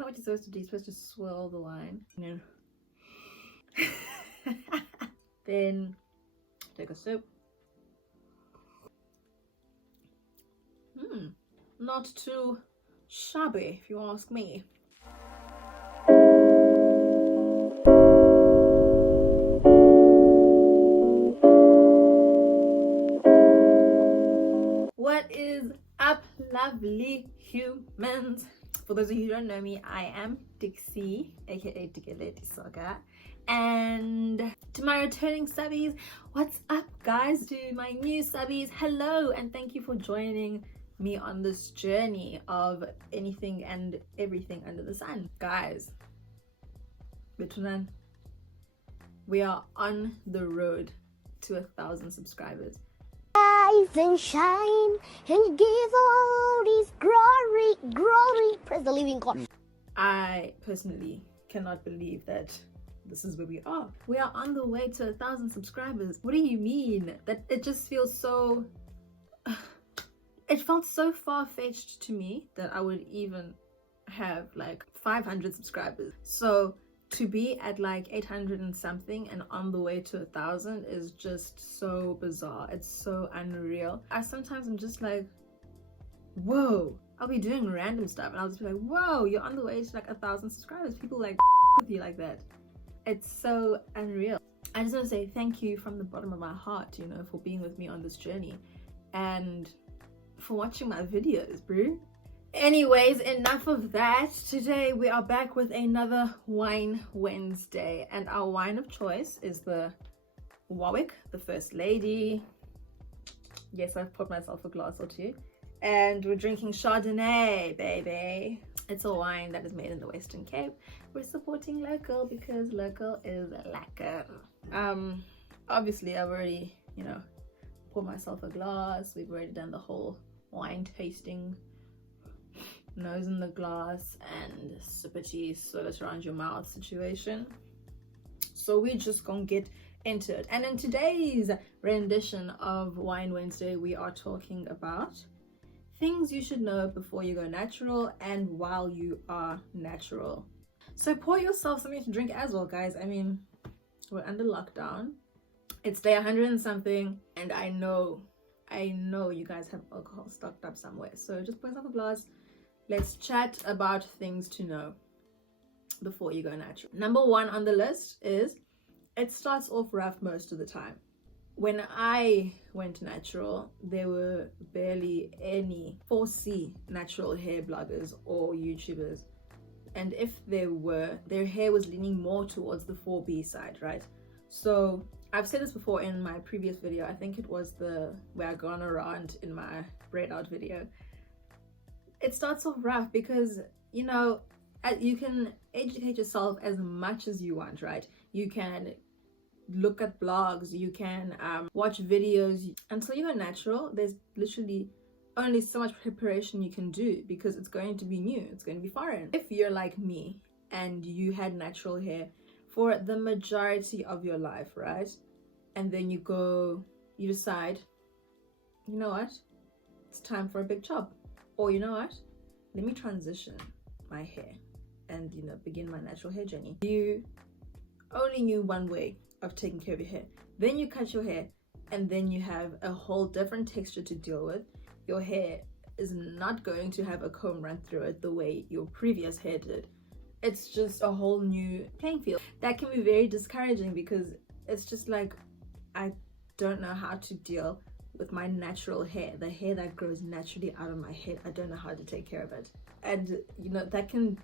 that what you're supposed to do? You're supposed to swirl the wine. No. Then take a sip. Not too shabby, if you ask me. What is up, lovely humans? For those of you who don't know me, I am Dixie, aka Dikeleti Saga. And to my returning subbies, what's up, guys? To my new subbies, hello, and thank you for joining me on this journey of anything and everything under the sun. Guys, Bitunan, we are on the road to 1,000 subscribers. Rise and shine and give all this glory, praise the living God. I personally cannot believe that this is where we are. We are on the way to 1,000 subscribers. What do you mean? That it just feels so... It felt so far-fetched to me that I would even have like 500 subscribers. So to be at like 800 and something and on the way to 1,000 is just so bizarre. It's so unreal. Sometimes I'm just like, whoa. I'll be doing random stuff and I'll just be like, whoa, you're on the way to like 1,000 subscribers. People like with you like that. It's so unreal. I just want to say thank you from the bottom of my heart, you know, for being with me on this journey and for watching my videos, bro. Anyways, enough of that. Today we are back with another Wine Wednesday, and our wine of choice is the Warwick, the First Lady. Yes, I've poured myself a glass or two. And we're drinking Chardonnay, baby. It's a wine that is made in the Western Cape. We're supporting local because local is lekker. Obviously I've already, you know, poured myself a glass. We've already done the whole wine tasting, nose in the glass and sippity, swirl it around your mouth situation. So we're just gonna get into it. And in today's rendition of Wine Wednesday, we are talking about things you should know before you go natural and while you are natural. So pour yourself something to drink as well, guys. I mean, we're under lockdown. It's day 100 and something, and I know you guys have alcohol stocked up somewhere. So just pour yourself a glass. Let's chat about things to know before you go natural. Number one on the list is it starts off rough most of the time. When I went natural, there were barely any 4C natural hair bloggers or YouTubers. And if there were, their hair was leaning more towards the 4B side, right? So I've said this before in my previous video. I think it was the where I gone around in my braid out video. It starts off rough because, you know, you can educate yourself as much as you want, right? You can look at blogs, you can watch videos. Until you go natural, there's literally only so much preparation you can do because it's going to be new, it's going to be foreign. If you're like me and you had natural hair for the majority of your life, right? And then you decide, you know what? It's time for a big chop. Or you know what? Let me transition my hair and, you know, begin my natural hair journey. You only knew one way of taking care of your hair. Then you cut your hair and then you have a whole different texture to deal with. Your hair is not going to have a comb run through it the way your previous hair did. It's just a whole new playing field. That can be very discouraging because it's just like, I don't know how to deal with my natural hair, the hair that grows naturally out of my head. I don't know how to take care of it. And, you know, that can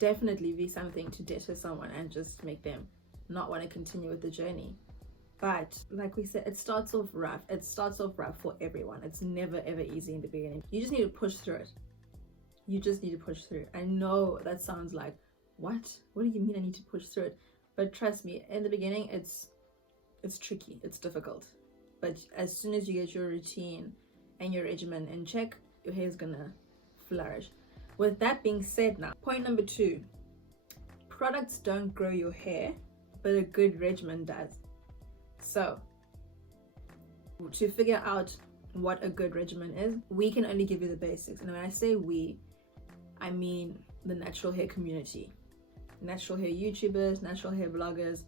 definitely be something to deter someone and just make them not want to continue with the journey. But like we said, it starts off rough. It starts off rough for everyone. It's never ever easy in the beginning. You just need to push through it. You just need to push through. I know that sounds like, what do you mean I need to push through it? But trust me, in the beginning it's tricky, it's difficult. But as soon as you get your routine and your regimen in check, your hair is gonna flourish. With that being said, now point number 2, products don't grow your hair, but a good regimen does. So to figure out what a good regimen is, we can only give you the basics. And when I say we, I mean the natural hair community, natural hair YouTubers, natural hair bloggers.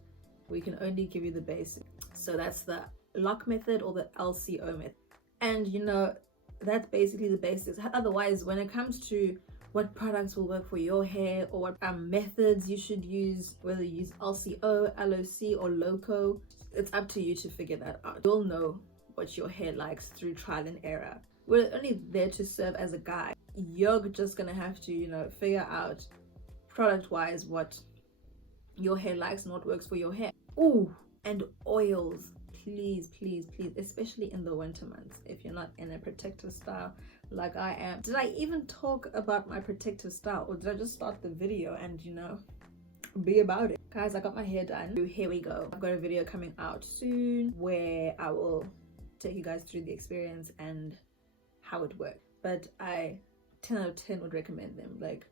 We can only give you the basics. So that's the lock method or the LCO method. And you know, that's basically the basics. Otherwise, when it comes to what products will work for your hair or what methods you should use, whether you use LCO, LOC, or LOCO, it's up to you to figure that out. You'll know what your hair likes through trial and error. We're only there to serve as a guide. You're just gonna have to, you know, figure out product-wise what your hair likes and what works for your hair. Ooh, and oils. Please, please, please, especially in the winter months, if you're not in a protective style like I am. Did I even talk about my protective style, or did I just start the video and, you know, be about it? Guys, I got my hair done. Here we go. I've got a video coming out soon where I will take you guys through the experience and how it works. But I 10 out of 10 would recommend them. Like,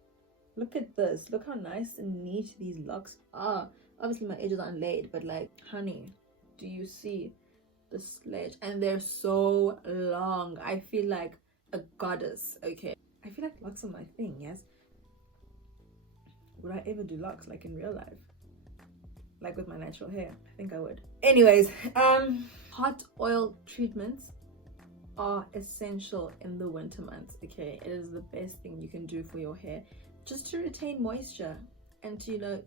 look at this. Look how nice and neat these locks are. Obviously my edges aren't laid, but like, honey, do you see the sledge? And they're so long. I feel like a goddess. Okay, I feel like locks are my thing. Yes, would I ever do locks like in real life, like with my natural hair? I think I would. Anyways, hot oil treatments are essential in the winter months. Okay, it is the best thing you can do for your hair, just to retain moisture and to, you know,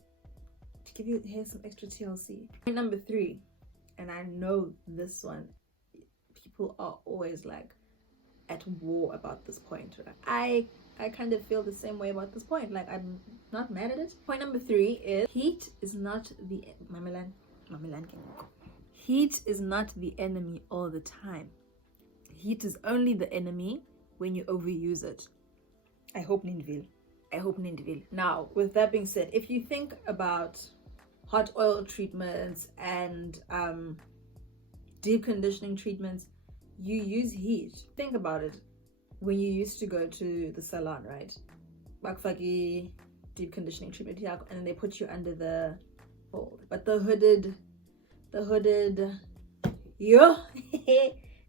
to give your hair some extra TLC. Point number 3, and I know this one, people are always like at war about this point, right? I kind of feel the same way about this point. Like, I'm not mad at it. Point number 3 is heat is not the heat is not the enemy all the time. Heat is only the enemy when you overuse it. I hope Nindville. Now, with that being said, if you think about hot oil treatments and deep conditioning treatments, you use heat. Think about it. When you used to go to the salon, right? Bakfaki deep conditioning treatment, and then they put you under the fold. But the hooded, yeah,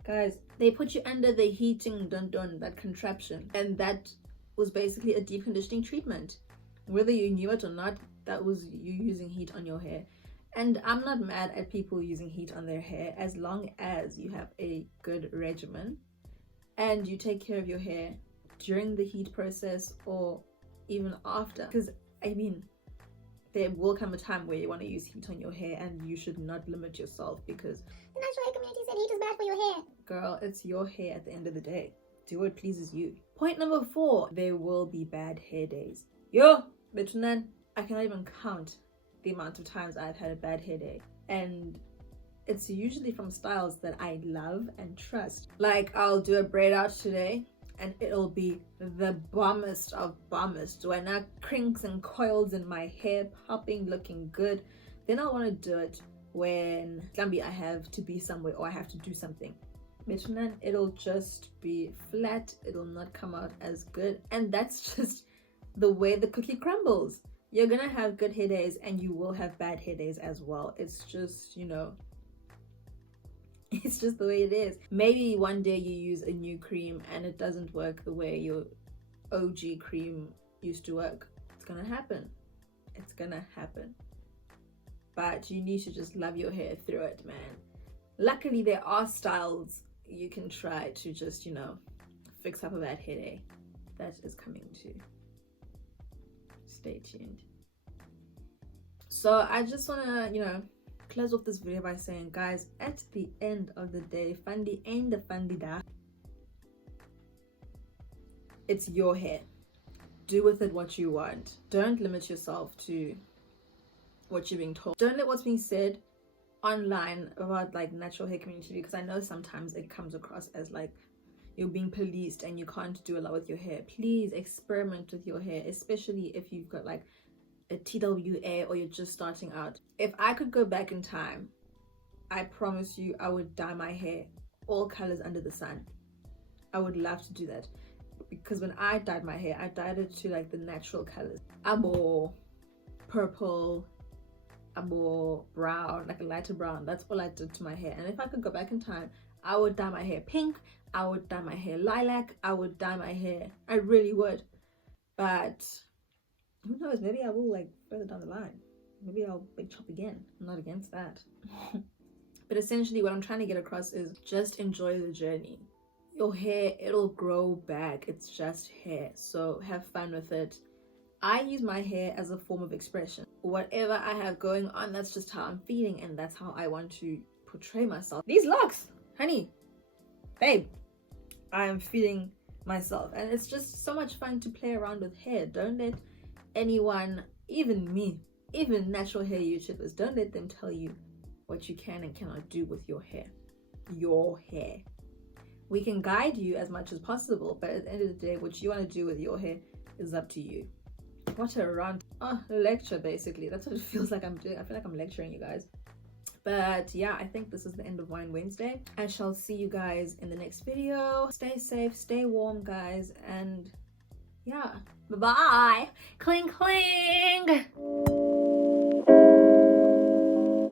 guys, they put you under the heating dun that contraption, and that was basically a deep conditioning treatment. Whether you knew it or not, that was you using heat on your hair. And I'm not mad at people using heat on their hair, as long as you have a good regimen and you take care of your hair during the heat process or even after. Because I mean, there will come a time where you want to use heat on your hair, and you should not limit yourself, because the natural hair community said heat is bad for your hair. Girl, it's your hair at the end of the day. Do what pleases you. Point number 4, there will be bad hair days. Yo, bitch, I cannot even count the amount of times I've had a bad hair day, and it's usually from styles that I love and trust. Like, I'll do a braid out today and it'll be the bombest of bombest, when I crinks and coils in my hair popping, looking good. Then I want to do it when I have to be somewhere or I have to do something. It'll just be flat. It'll not come out as good, and that's just the way the cookie crumbles. You're gonna have good hair days and you will have bad hair days as well. It's just, you know, it's just the way it is. Maybe one day you use a new cream and it doesn't work the way your OG cream used to work. It's gonna happen. It's gonna happen. But you need to just love your hair through it, man. Luckily, there are styles you can try to just, you know, fix up a bad hair day. That is coming too. Stay tuned. So I just want to, you know, close off this video by saying, guys, at the end of the day, Fundy ain't the Fundy da. It's your hair. Do with it what you want. Don't limit yourself to what you're being told. Don't let what's being said online about like natural hair community, because I know sometimes it comes across as like you're being policed and you can't do a lot with your hair. Please experiment with your hair, especially if you've got like a TWA or you're just starting out. If I could go back in time, I promise you I would dye my hair all colors under the sun. I would love to do that, because when I dyed my hair, I dyed it to like the natural colors. Abo purple, abo brown, like a lighter brown. That's all I did to my hair. And if I could go back in time, I would dye my hair pink, I would dye my hair lilac, I would dye my hair, I really would. But Who knows, maybe I will like further down the line. Maybe I'll big chop again. I'm not against that. But essentially what I'm trying to get across is just enjoy the journey. Your hair, it'll grow back. It's just hair, so have fun with it. I use my hair as a form of expression. Whatever I have going on, that's just how I'm feeling, and that's how I want to portray myself. These locks, honey, babe, I am feeling myself, and it's just so much fun to play around with hair. Don't let anyone, even me, even natural hair YouTubers, don't let them tell you what you can and cannot do with your hair. Your hair. We can guide you as much as possible, but at the end of the day, what you want to do with your hair is up to you. What a rant. Oh, a lecture basically. That's what it feels like I'm doing. I feel like I'm lecturing you guys. But yeah, I think this is the end of Wine Wednesday. I shall see you guys in the next video. Stay safe, stay warm, guys, and yeah, bye-bye. Cling cling.